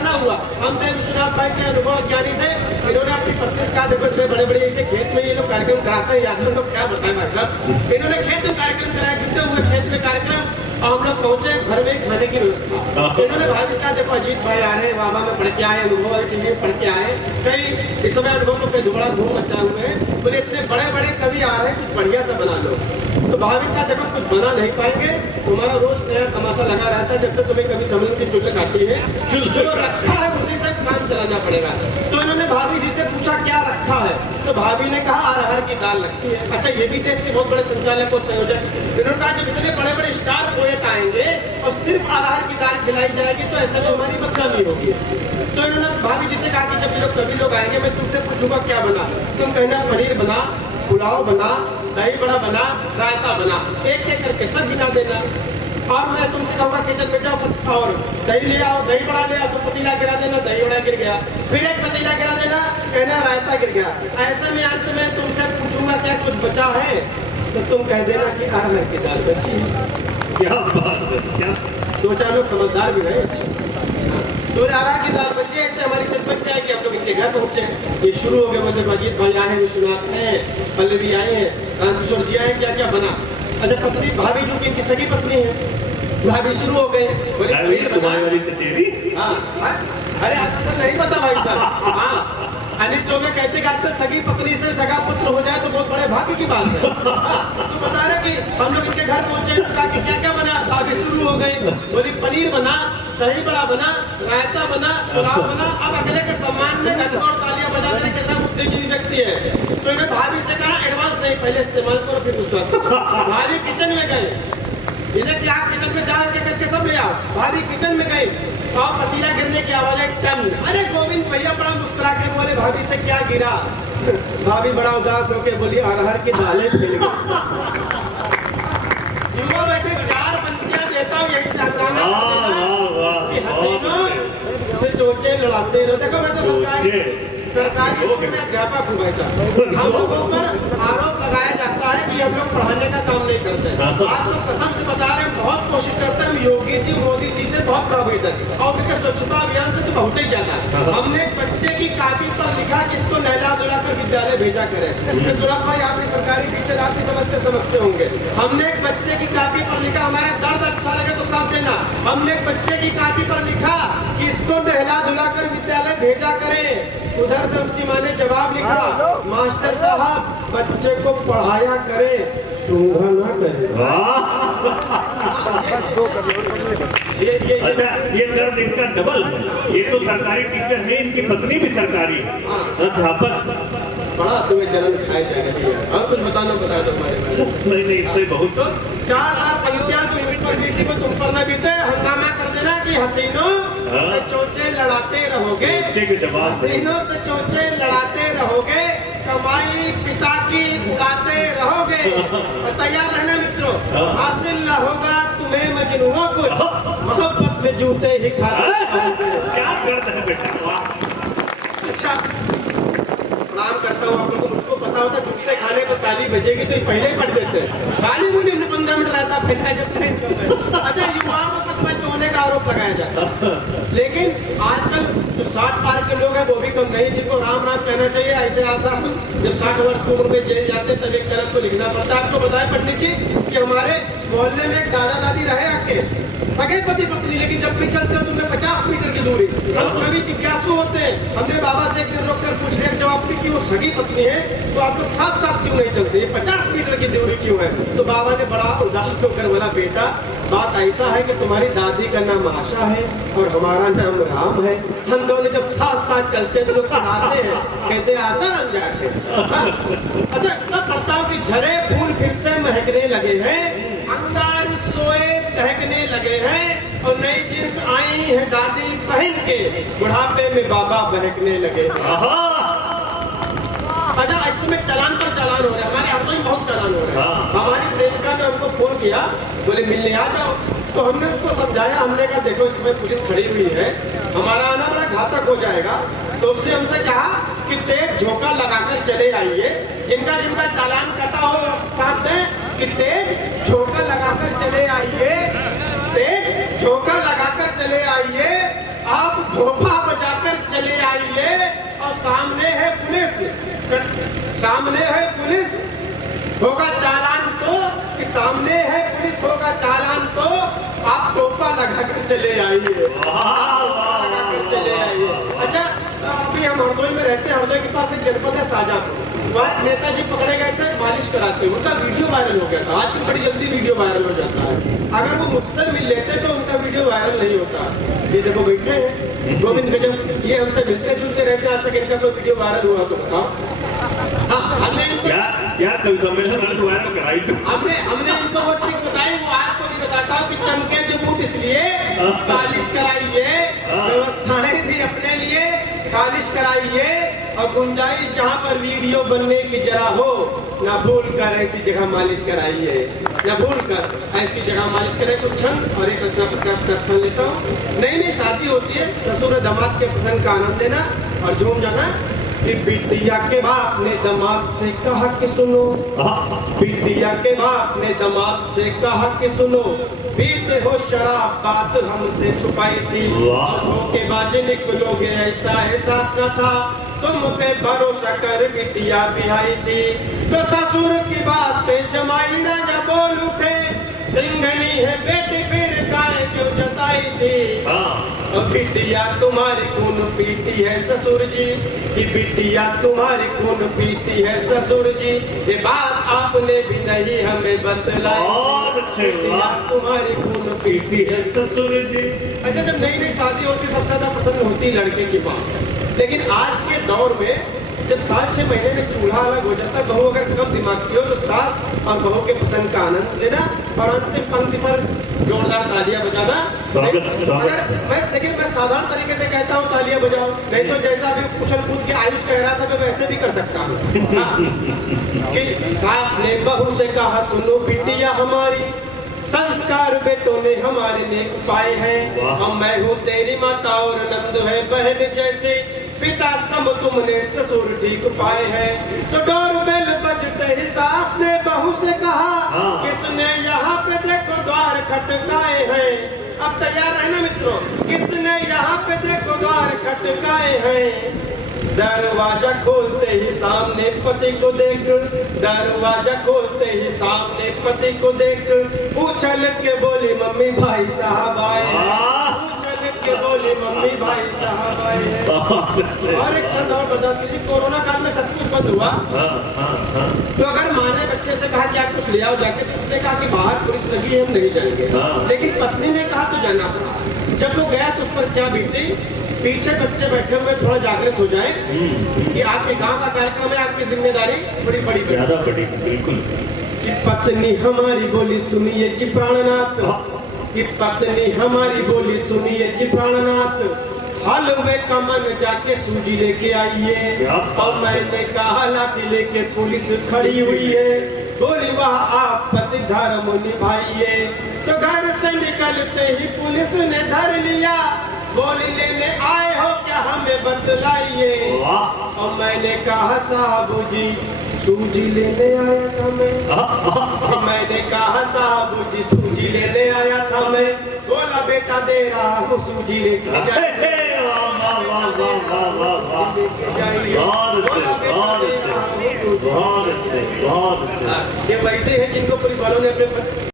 ना हुआ। हम थे विश्वनाथ भाई के अनुभव ज्ञानी थे, इन्होंने अपनी पत्नी से कहा देखो इतने बड़े बड़े ऐसे खेत में ये लोग कार्यक्रम कराते हैं, यादव लोग क्या बताएं भाई साहब। इन्होंने खेत में कार्यक्रम कराया, जुटे हुए खेत में कार्यक्रम, और हम लोग पहुंचे घर में खाने की व्यवस्था। इन्होंने भाभी से कहा देखो अजीत भाई आ रहे हैं, बाबा में पढ़ के आए, अनुभव टीवी में पढ़ के आए, कहीं इस समय अनुभव तो कहीं दुबड़ा धूम मचा हुए हैं, बोले इतने बड़े बड़े कवि आ रहे हैं, कुछ बढ़िया सा बना लो। तो भाभी का देखो कुछ बना नहीं पाएंगे, तुम्हारा रोज नया तमाशा लगा रहता है, जब से तुम्हें कभी समझ की चुल्ली काटी है, जो रखा है उसी से काम चलाना पड़ेगा। तो इन्होंने भाभी जी से पूछा क्या रखा है, तो भाभी ने कहा अरहर की दाल रखी है। अच्छा ये भी देश के बहुत बड़े संचालक और संयोजक, इन्होंने कहा जब इतने बड़े बड़े स्टार पोएट आएंगे और सिर्फ अरहर की दाल खिलाई जाएगी तो ऐसे में हमारी बदनामी होगी। तो इन्होंने भाभी जी से कहा कि जब ये लोग कभी लोग आएंगे मैं तुमसे पूछूंगा क्या बना, तुम कहना पनीर बना, पुलाव बना, दही बड़ा बना, रायता बना, एक एक करके सब गिना देना। और मैं तुमसे कहूँगा किचन में जाओ और दही ले आओ, दही बड़ा ले आओ, तो पतीला गिरा देना, दही बड़ा गिर गया, फिर एक पतीला गिरा देना, कहना रायता गिर गया। ऐसे में अंत में तुमसे पूछूंगा क्या कुछ बचा है, तो तुम कह देना कि अरहर की दाल बची है। क्या बात है, क्या दो चार लोग समझदार भी रहे अच्छे। तो अरहर की दाल बची, ऐसे हमारी जब बच जाएगी हम लोग इनके घर पहुंचे, ये शुरू हो गए, मतलब अजीत भाई आए हैं, विश्वनाथ है, पल्लवी आए हैं, रामकिशोर जी आए, क्या क्या बना। अच्छा पत्नी भाभी जो की सगी पत्नी है, भाभी शुरू हो गए, तुम्हारी वाली चचेरी। हाँ अरे आपको नहीं पता भाई साहब। हाँ अनिल चौबे कहते कि आजकल सगी पत्नी से सगा पुत्र हो जाए तो बहुत बड़े भाग्य की बात है। तू बता रहे कि हम लोग इनके घर पहुंचे तो कहा कि क्या क्या बना, भाभी शुरू हो गई, बोली पनीर बना, दही बड़ा बना, रायता बना, पुलाव बना। अब अगले के सम्मान में घंटों और तालियां बजा रहे, कितना बुद्धिजीवी व्यक्ति है। तो इन्हें भाभी से कहा एडवांस नहीं, पहले इस्तेमाल करो फिर विश्वास करो। भाभी किचन में गए, इन्हें क्या किचन में जा करके सब ले आओ। भाभी किचन में गई और पतीला गिरने की आवाज है टन। अरे गोविंद भैया बड़ा मुस्कुरा के बोले भाभी से क्या गिरा। भाभी बड़ा उदास होके बोली अरहर की दालें फैल गई। युवा बेटे 4 पंक्तियां देता हूँ यही साधारण हसीनों से चोचे लड़ाते रहो। देखो मैं तो सरकारी स्कूल में अध्यापक हूँ भाई साहब, हम लोगों पर आरोप लगाया जाता है कि हम लोग पढ़ाने का काम नहीं करते। आप लोग कसम से बता रहे हैं बहुत कोशिश करते हैं, योगी जी मोदी जी से बहुत प्रभावित है और उनके स्वच्छता अभियान से तो बहुत ही ज्यादा। हमने एक बच्चे की कॉपी पर लिखा कि इसको नहला धुला कर विद्यालय भेजा करें। सुरभ भाई आप भी सरकारी टीचर, आप भी समझते समझते होंगे। हमने एक बच्चे की कॉपी पर लिखा, हमारा दर्द अच्छा लगे तो साथ देना, हमने एक बच्चे की कॉपी पर लिखा कि इसको नहला धुला कर विद्यालय भेजा करें। उधर से उसकी माँ ने जवाब लिखा मास्टर साहब बच्चे को पढ़ाया करे, सूंघा ना करे। अच्छा ये दर्द इनका डबल, ये तो सरकारी टीचर है, इनकी पत्नी भी सरकारी अध्यापक। बड़ा तुम्हें जन्म खाए जाएगा और कुछ बताना बताया तो हमारे नहीं इससे बहुत। तो 4 पंक्तियां जो इन पर बीती वो तुम पर न बीते, हंगामा कर देना कि हसीनों से चोचे लड़ाते रहोगे, हसीनों से चोचे लड़ाते रहोगे, कमाई पिता की उड़ाते रहोगे। और तैयार रहना मित्रों, हासिल न होगा तुम्हें मजनूओं कुछ, मोहब्बत में जूते ही खाते क्या करते हैं बेटा। अच्छा प्रणाम करता हूँ आप लोगों को, मुझको पता होता जूते खाने पर ताली बजेगी तो पहले ही पढ़ देते हैं। ताली मुझे 15 मिनट रहता फिर जब टाइम। अच्छा युवाओं को पता है होने का आरोप लगाया जाता है, लेकिन आजकल जो 60 पार के लोग हैं वो भी कम नहीं, जिनको राम राम कहना चाहिए। ऐसे आशा जब 60 वर्ष की उम्र में जेल जाते तब एक कलम को लिखना पड़ता है। आपको बताया पंडित जी कि हमारे मोहल्ले में एक दादा दादी रहे आपके सगे पति पत्नी, लेकिन जब भी चलते तो उनमें 50 मीटर की दूरी। हम कभी जिज्ञासु होते हैं, हमने बाबा से एक दिन रोक कर पूछ लिया जब आपकी कि वो सगी पत्नी है तो आप लोग साथ साथ क्यों नहीं चलते, 50 मीटर की दूरी क्यों है। तो बाबा ने बड़ा उदास होकर बोला बेटा बात ऐसा है कि तुम्हारी दादी का नाम आशा है और हमारा नाम राम है, हम दोनों जब साथ साथ चलते तो लोग चढ़ाते हैं, कहते आशा रंग जाते हैं। अच्छा तब पढ़ता हूँ कि झरे फूल फिर से महकने लगे हैं, अंगार सोए दहकने लगे हैं और नई जींस आई है दादी पहन के, बुढ़ापे में बाबा बहकने लगे हैं। अच्छा इसमें चालान पर चालान हो रहे हैं, हमारे हरदोई बहुत चालान हो रहे हैं। हमारी प्रेमिका ने हमको फोन किया, बोले मिलने आ जाओ, तो हमने उसको समझाया, हमने कहा देखो इसमें पुलिस खड़ी हुई है, हमारा आना बड़ा घातक हो जाएगा। तो उसने हमसे कहा कि तेज झोंका लगाकर चले आइए, जिनका जिनका चालान कटा हो साथ दें कि तेज झोंका लगाकर चले आइए, तेज झोंका लगाकर चले आइए, आप भोपाल सामने है पुलिस, सामने है पुलिस होगा चालान तो, कि सामने है पुलिस होगा चालान तो आप टोपा लगाकर चले आइए, लगाकर चले आइए। अच्छा, अभी हम हरदोई में रहते हैं, हरदोई के पास एक जनपद है शाजापुर, वहाँ नेताजी पकड़े गए थे मालिश कराते हुए, उनका वीडियो वायरल हो गया था। आजकल बड़ी जल्दी वीडियो वायरल हो जाता है, अगर वो मुझसे मिल लेते तो उनका वीडियो वायरल नहीं होता। ये देखो बैठे हैं गोविंद गजब, ये हमसे मिलते जुलते रहते हैं, आज तक इनका कोई वीडियो वायरल हुआ तो बताओ। हाँ, हमने इनको यार कल सम्मेलन में वायरल कराई तो हमने इनको वो ट्रिक बताई, वो आपको भी बताता हूँ कि चमके जो बूट इसलिए मालिश कराइए, व्यवस्थाएं भी अपने लिए खालिश कराइए, और गुंजाइश जहाँ पर वीडियो बनने की जरा हो, ना भूल कर ऐसी जगह मालिश कराइए, ना भूल कर ऐसी जगह मालिश कराइए। कुछ छंद और एक रचना पत्र का प्रस्थान लेता हूँ। नई नई शादी होती है, ससुर और दामाद के प्रसंग का आनंद लेना और झूम जाना कि बिटिया के बाप ने दामाद से कहा कि सुनो, बिटिया के बाप ने दामाद से कहा कि सुनो, पीते हो शराब बात हमसे छुपाई थी, धोखेबाज निकलोगे ऐसा एहसास न था, तुम पे भरोसा कर बिटिया बिहाई थी। तो ससुर की बात पे जमाई राजा बोल उठे, सिंघनी है बेटी फिर गाय क्यों जताई थी। बिटिया तुम्हारी खून पीती है ससुर जी, कि बिटिया तुम्हारी खून पीती है ससुर जी, ये बात आपने भी नहीं हमें बतलाई, बिटिया तुम्हारी खून पीती है ससुर जी। अच्छा, जब नई नई शादी होती सबसे ज्यादा पसंद होती लड़के की माँ, लेकिन आज के दौर में जब 7-6 महीने में चूल्हा अलग हो जाता है, बहू अगर कम दिमाग की हो तो सास और बहू के पसंद का आनंद लेना और अंतिम पंक्ति पर जोरदार तालियां बजाना। मैं साधारण तरीके से कहता हूँ तालियां बजाओ, नहीं तो जैसा अभी उछल कूद के आयुष कह रहा था मैं वैसे भी कर सकता हूँ। कि सास ने बहू से कहा सुनो बिटिया हमारी, संस्कार बेटों ने हमारे नेक पाए हैं, और मैं हूँ तेरी माता और नंद है बहन जैसे, पिता सम तुमने ससुर ठीक पाए हैं। तो डोरबेल बजते ही सास ने बहू से कहा, किसने यहाँ पे देखो द्वार खटकाए हैं। अब तैयार रहना मित्रों, किसने यहाँ पे देखो द्वार खटकाए हैं। दरवाजा खोलते ही सामने पति को देख, दरवाजा खोलते ही सामने पति को देख, उछल के बोली मम्मी भाई साहब आए, उछल के बोली मम्मी भाई साहब आए। और एक छंद और बता दीजिए, कोरोना काल में सब कुछ बंद हुआ, तो अगर माँ ने बच्चे से कहा कि आप कुछ ले आओ जाके, तो उसने कहा कि बाहर पुलिस लगी है हम नहीं जाएंगे, लेकिन पत्नी ने कहा तो जाना पड़ा। जब वो गया तो उस पर क्या बीती, पीछे बच्चे बैठे हुए थोड़ा जागृत हो जाए कि आपके गांव का कार्यक्रम है, आपकी जिम्मेदारी थोड़ी बड़ी ज्यादा बड़ी, बिल्कुल। कि पत्नी हमारी बोली सुनिए जी प्राणनाथ, कि पत्नी हमारी बोली सुनिए जी प्राणनाथ, हलवे का मन जाके सूजी लेके आइए। और मैंने कहा लाठी लेके पुलिस खड़ी हुई है, बोली वह आप पति धर्म निभाइए। तो घर से निकलते ही पुलिस ने धर लिया, बोली लेने आए हो क्या हमें बतलाइए। और मैंने कहा साहब जी सूजी लेने आया था मैं, मैंने कहा साहब जी सूजी लेने आया था मैं, बोला बेटा दे रहा हूँ सूजी लेके जाइए। ये वैसे हैं जिनको पुलिस वालों ने अपने